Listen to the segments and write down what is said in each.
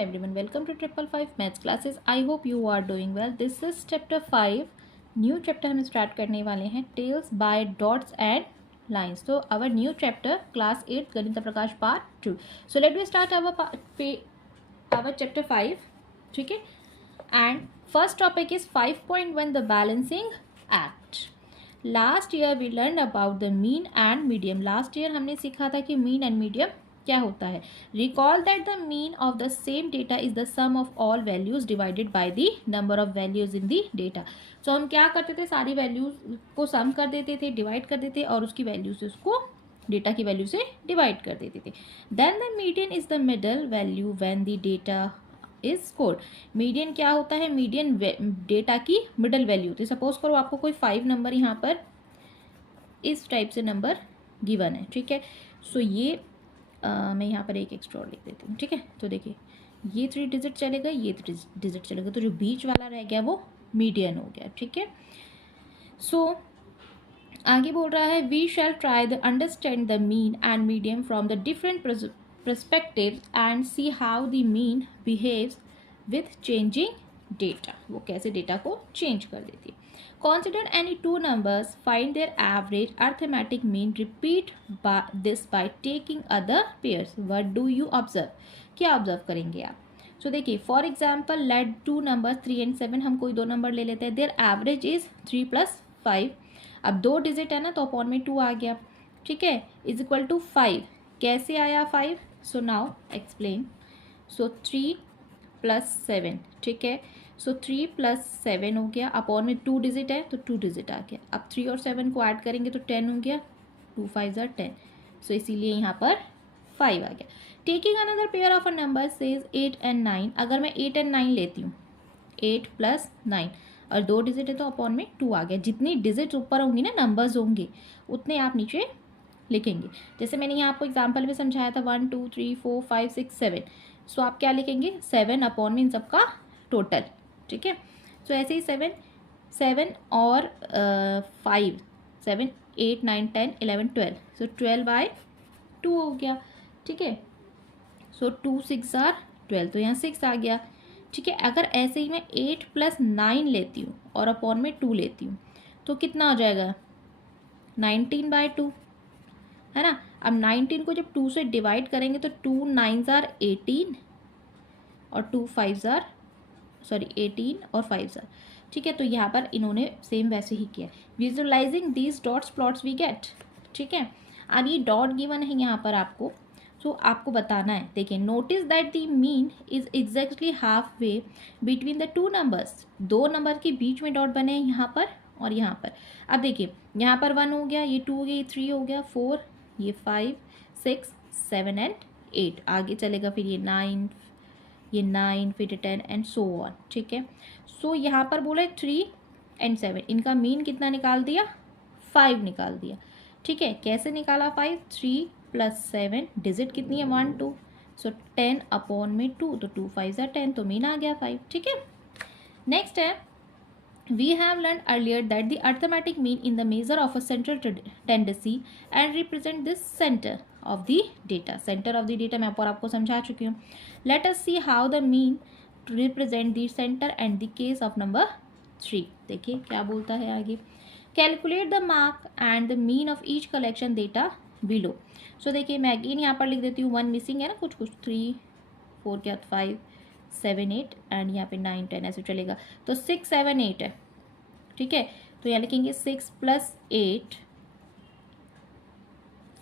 everyone, welcome to 555 maths classes. I hope you are doing well. This is chapter 5. New chapter हम start करने वाले हैं, tales by dots and lines. तो our new chapter class 8 Ganita Prakash part 2. So let we start our chapter 5. ठीक है. And first topic is 5.1 the balancing act. Last year we learn about the mean and medium. Last year हमने सीखा था कि mean and medium क्या होता है. Recall that the mean of the same data is the sum of all values divided by the number of values in the data. तो हम क्या करते थे, सारी वैल्यूज को सम कर देते थे, डिवाइड कर देते और उसकी वैल्यू से उसको डेटा की वैल्यू से डिवाइड कर देते थे. Then the median is the middle value when the data is scored. Median क्या होता है, मीडियन डेटा की मिडल वैल्यू होती है. सपोज करो आपको कोई 5 नंबर यहाँ पर इस टाइप से नंबर गिवन है. ठीक है. सो ये मैं यहाँ पर एक एक्स्ट्रा लिख देती हूँ. ठीक है. तो देखिए ये 3 डिजिट चलेगा, ये 3 डिजिट चलेगा, तो जो बीच वाला रह गया वो मीडियन हो गया. ठीक है. सो आगे बोल रहा है we shall try the understand the mean and medium from the different perspectives and see how the mean behaves with changing data. वो कैसे डेटा को चेंज कर देती है. Consider any two numbers, find their average arithmetic mean, repeat this by taking other pairs. What do you observe? क्या observe करेंगे आप. So देखिए for example let 2 number 3 and 7. हम कोई 2 नंबर ले लेते हैं. There average is 3 + 5. अब 2 डिजिट है ना, तो अपॉन में 2 आ गया. ठीक है. Is equal to 5. कैसे आया 5? So now explain. सो 3 + 7. ठीक है. सो 3 + 7 हो गया, अपॉन में 2 डिजिट है तो 2 डिजिट आ गया. अब 3 और 7 को ऐड करेंगे तो 10 हो गया. 2 × 5 = 10. सो इसीलिए यहाँ पर 5 आ गया. Taking another pair of a number says 8 and 9. अगर मैं 8 and 9 लेती हूँ, 8 + 9 और 2 डिजिट है तो अपॉन में 2 आ गया. जितनी डिजिट ऊपर होंगी ना, नंबर्स होंगे, उतने आप नीचे लिखेंगे. जैसे मैंने यहाँ आपको एग्जाम्पल में समझाया था 1 2 3 4 5 6 7. सो आप क्या लिखेंगे, 7 अपॉन में इन सबका टोटल. ठीक है. सो ऐसे ही 7 और 5 7 8 9 10 11 12. सो 12/2 हो गया. ठीक है. सो 2 6 = 12, तो यहाँ 6 आ गया. ठीक है. अगर ऐसे ही मैं 8 + 9 लेती हूँ और अपॉन में 2 लेती हूँ तो कितना हो जाएगा, 19/2 है ना. अब 19 को जब 2 से डिवाइड करेंगे तो 2 9s = 18 और 2 5s = 18 और 5s. ठीक है. तो यहाँ पर इन्होंने सेम वैसे ही किया. Visualising these dots plots we get. ठीक है. अब ये डॉट गिवन है यहाँ पर आपको, तो आपको बताना है. देखिए notice that the mean is exactly half way between the 2 numbers. 2 number के बीच में डॉट बने हैं यहाँ पर और यहाँ पर. अब देखिए यहाँ पर 1 हो गया, ये 2 हो गया, ये 3 हो गया, 4, ये 5 6 7 and 8. आगे चलेगा फिर ये 9 फिर 10 एंड सो ऑन. ठीक है. सो यहाँ पर बोला 3 and 7. इनका मीन कितना निकाल दिया, 5 निकाल दिया. ठीक है. कैसे निकाला 5? 3 + 7 डिजिट कितनी है, 1 2. सो 10 अपॉन में 2, तो 2 5s = 10, तो मीन आ गया 5. ठीक है. नेक्स्ट है we have learned earlier that the arithmetic mean in the measure of a central tendency and represent this center of the data. Center of the data मैं आपको समझा चुकी हूँ. Let us see how the mean represent the center and the case of number 3. देखिए क्या बोलता है आगे. Calculate the mark and the mean of each collection data below. So देखिए मैं अगेन यहाँ पर लिख देती हूँ, 1 मिसिंग है ना, कुछ 3 4 क्या 5 7 8 एंड यहाँ पे 9 10 ऐसे चलेगा. तो 6 7 8 है. ठीक है. तो यहाँ लिखेंगे 6 + 8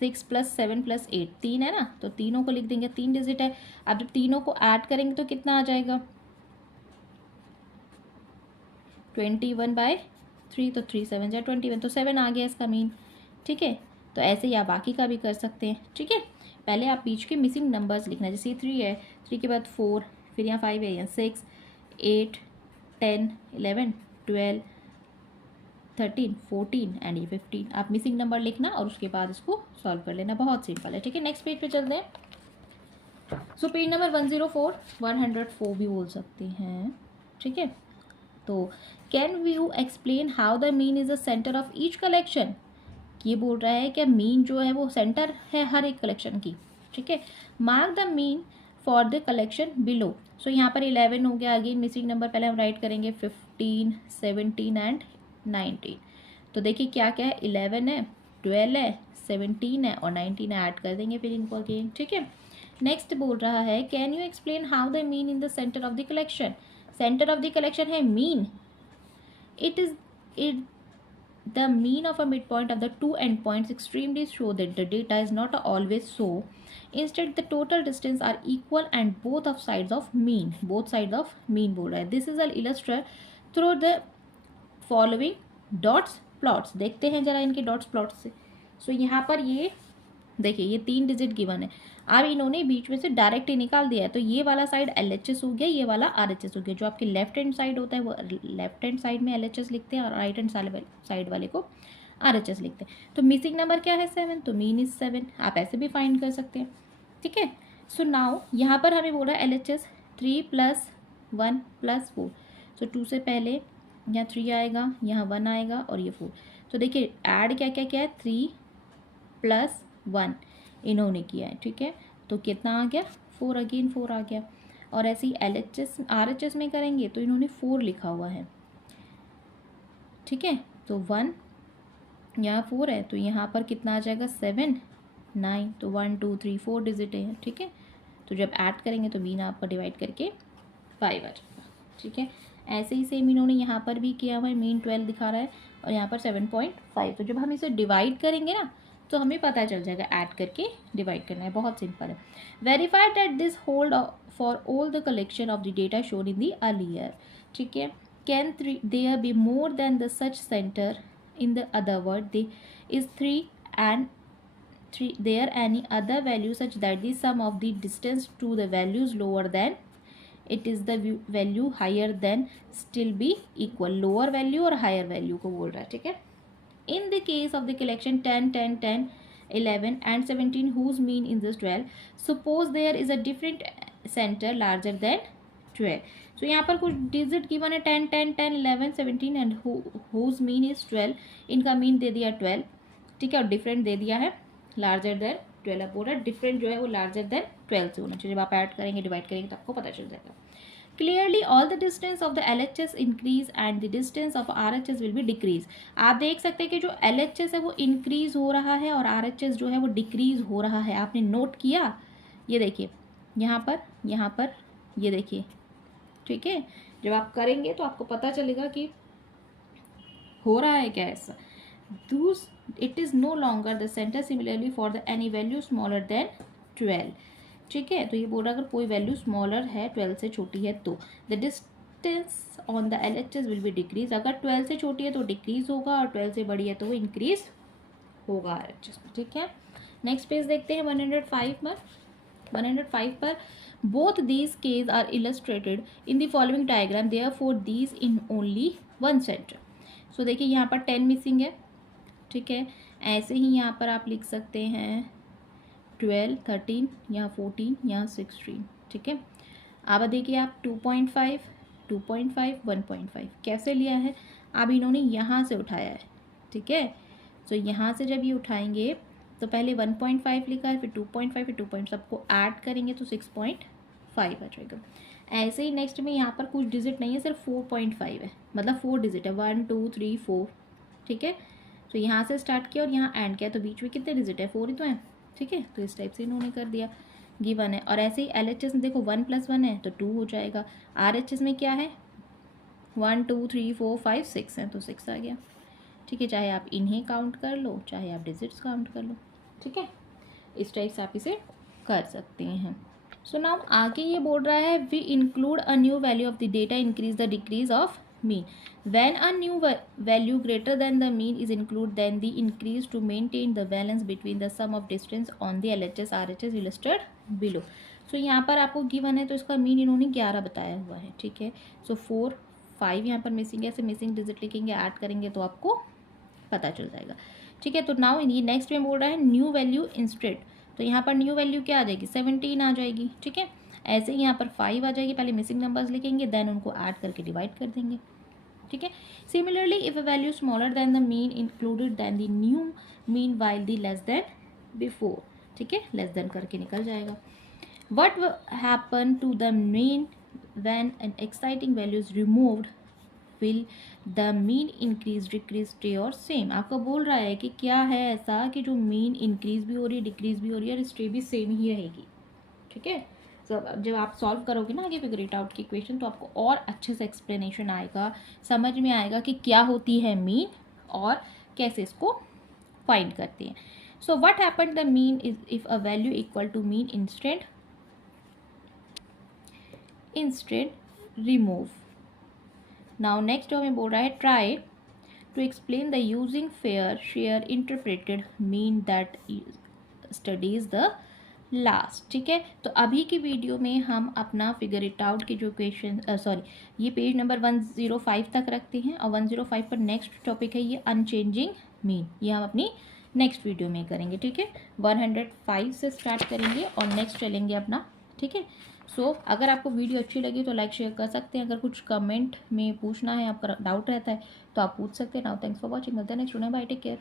6 + 7 + 8 3 है ना, तो तीनों को लिख देंगे. 3 डिजिट है. अब जब तीनों को ऐड करेंगे तो कितना आ जाएगा, 21/3. तो 3 7 = 21, तो 7 आ गया इसका मीन. ठीक है. तो ऐसे ही आप बाकी का भी कर सकते हैं. ठीक है. पहले आप बीच के मिसिंग नंबर्स लिखना. जैसे 3 है, 3 के बाद 4, फिर यहाँ 5 है, यहाँ 6 8 10 11 12 13 14 एंड ये 15. आप मिसिंग नंबर लिखना और उसके बाद इसको सॉल्व कर लेना. बहुत सिंपल है. ठीक है. नेक्स्ट पेज पे चलते हैं. सो पेज नंबर 104 भी बोल सकते हैं. ठीक है. तो can you explain how the mean is the centre of each collection. ये बोल रहा है कि मीन जो है वो सेंटर है हर एक कलेक्शन की. ठीक है. Mark the mean for the collection below. So यहाँ पर 11 हो गया, अगेन मिसिंग नंबर पहले हम राइट करेंगे 15, 17 एंड 19। तो देखिए क्या क्या है, 11 है, 12 है, 17 है और 19 है, ऐड कर देंगे फिर इनको अगेन, ठीक है। नेक्स्ट बोल रहा है can you explain how the mean in the centre of the collection. Centre of the collection है mean, it is it the mean of a midpoint of the two endpoints extremely show that the data is not always so. Instead, the total distance are equal and both sides of mean बोल रहा है। This is an illustrated through the following dots plots। देखते हैं जरा इनके dots plots से। सो यहाँ पर ये देखिए ये 3 डिजिट गिवन है, अब इन्होंने बीच में से डायरेक्ट ही निकाल दिया है, तो ये वाला साइड LHS हो गया, ये वाला RHS हो गया। जो आपके लेफ्ट हैंड साइड होता है वो लेफ्ट हैंड साइड में LHS लिखते हैं और राइट हैंड साइड वाले को RHS लिखते हैं। तो मिसिंग नंबर क्या है 7, तो मीन इज 7, आप ऐसे भी फाइंड कर सकते हैं, ठीक है। सो नाउ यहाँ पर हमें बोल रहा है LHS 3 + 1 + 4। सो 2 से पहले यहाँ 3 आएगा, यहाँ 1 आएगा और ये 4। तो देखिए ऐड क्या क्या क्या है, 3 + 1 इन्होंने किया है, ठीक है। तो कितना आ गया 4, अगेन 4 आ गया। और ऐसे ही LHS RHS में करेंगे तो इन्होंने 4 लिखा हुआ है, ठीक है। तो 1 यहाँ 4 है, तो यहाँ पर कितना आ जाएगा 7, 9। तो 1 2 3 4 डिजिट है, ठीक है। तो जब ऐड करेंगे तो मीन आपका डिवाइड करके 5 आ जाएगा, ठीक है। ऐसे ही सेम इन्होंने यहाँ पर भी किया हुआ है, मीन 12 दिखा रहा है और यहाँ पर 7.5। तो जब हम इसे डिवाइड करेंगे ना तो हमें पता चल जाएगा, ऐड करके डिवाइड करना है, बहुत सिंपल है। Verified that this hold for all the collection of the data shown in the earlier, ठीक है। Can there be more than the such centre in the other word they is 3 and 3 there any other value such that the sum of the distance to the values lower than it is the value higher than still be equal। Lower value और higher value को बोल रहा है, ठीक है। In the case of the collection 10, 10, 10, 11 and 17 whose mean is 12, suppose there is a different center larger than 12। So यहाँ पर कुछ डिजिट गिवन है 10, 10, 10, 11, 17 and whose mean is 12। इनका मीन दे दिया 12, ठीक है, और डिफरेंट दे दिया है लार्जर देन 12। अब बोल रहा है डिफरेंट जो है वो लार्जर देन 12 से होना चाहिए। जब आप ऐड करेंगे डिवाइड करेंगे तो आपको पता चल जाएगा। Clearly all the distance of the LHS increase and the distance of RHS will be decrease। आप देख सकते हैं कि जो LHS है वो इंक्रीज हो रहा है और RHS जो है वो डिक्रीज हो रहा है। आपने नोट किया, ये देखिए यहाँ पर ये देखिए, ठीक है। जब आप करेंगे तो आपको पता चलेगा कि हो रहा है क्या ऐसा। It is no longer the centre similarly for the any value smaller than 12, ठीक है। तो ये बोल रहा है अगर कोई वैल्यू स्मॉलर है 12 से छोटी है तो the distance on the LHS will be decrease. अगर 12 से छोटी है तो डिक्रीज होगा और 12 से बड़ी है तो वो इंक्रीज होगा LHS में, ठीक है। नेक्स्ट पेज देखते हैं 105 पर both these case are illustrated in the following diagram therefore these in only one centre. So देखिए यहाँ पर 10 मिसिंग है, ठीक है। ऐसे ही यहाँ पर आप लिख सकते हैं 12, 13, यहाँ 14, यहाँ 16, ठीक है। अब देखिए आप 2.5, 2.5, 1.5 कैसे लिया है, अब इन्होंने यहाँ से उठाया है, ठीक है। तो यहाँ से जब ये उठाएंगे तो पहले 1.5 लिखा है, फिर 2.5, फिर 2. सबको ऐड करेंगे तो 6.5 आ जाएगा। ऐसे ही नेक्स्ट में यहाँ पर कुछ डिजिट नहीं है, सिर्फ 4.5 है, मतलब 4 डिजिट है, 1 2 3 4, ठीक है। तो यहाँ से स्टार्ट किया और यहाँ एंड किया, तो बीच में कितने डिजिट है, 4 ही तो है, ठीक है। तो इस टाइप से इन्होंने कर दिया, गिवन है। और ऐसे ही LHS में देखो 1 + 1 है तो 2 हो जाएगा। RHS में क्या है 1 2 3 4 5 6 है तो 6 आ गया, ठीक है। चाहे आप इन्हें काउंट कर लो, चाहे आप डिजिट्स काउंट कर लो, ठीक है। इस टाइप से आप इसे कर सकते हैं। सो नाउ आगे ये बोल रहा है we include a new value of the data increase the decrease of mean। When a new value greater than the mean is included, then the increase to maintain the balance between the sum of distance on the LHS RHS illustrated below। So यहाँ पर आपको given है तो इसका mean इन्होंने 11 बताया हुआ है, ठीक है। सो 4 5 यहाँ पर मिसिंग है, ऐसे मिसिंग डिजिट लिखेंगे, ऐड करेंगे तो आपको पता चल जाएगा, ठीक है। तो नाउ ये नेक्स्ट में बोल रहा है न्यू वैल्यू इंस्टेड, तो यहाँ पर न्यू वैल्यू क्या आ जाएगी 17 आ जाएगी, ठीक है। ऐसे ही यहाँ पर 5 आ जाएगी, पहले मिसिंग नंबर्स लिखेंगे देन उनको ऐड करके डिवाइड कर देंगे, ठीक है। Similarly if a value smaller than the mean included then the new mean while the less than before, ठीक है, लेस देन करके निकल जाएगा। What happen to the mean when an exciting value is removed? Will the mean increase, decrease, stay और same? आपको बोल रहा है कि क्या है ऐसा कि जो मीन इंक्रीज भी हो रही है, डिक्रीज भी हो रही है और स्टे भी सेम ही रहेगी. ठीक है. तो जब आप सॉल्व करोगे ना आगे फिगर इट आउट की क्वेश्चन, तो आपको और अच्छे से एक्सप्लेनेशन आएगा, समझ में आएगा कि क्या होती है मीन और कैसे इसको फाइंड करते हैं. So what happen the mean is if a value equal to mean instead remove. Now next जो हमें बोल रहा है, try to explain the using fair share interpreted mean that studies the last. ठीक है. तो अभी की वीडियो में हम अपना फिगर इट आउट के जो क्वेश्चन ये पेज नंबर 105 तक रखते हैं और 105 पर नेक्स्ट टॉपिक है ये अनचेंजिंग मीन. ये हम अपनी नेक्स्ट वीडियो में करेंगे. ठीक है. 105 से स्टार्ट करेंगे और नेक्स्ट चलेंगे अपना. ठीक है. सो अगर आपको वीडियो अच्छी लगी तो लाइक शेयर कर सकते हैं. अगर कुछ कमेंट में पूछना है, आपका डाउट रहता है तो आप पूछ सकते हैं. Now thanks for watching. मिलते हैं next video. Bye. Take care.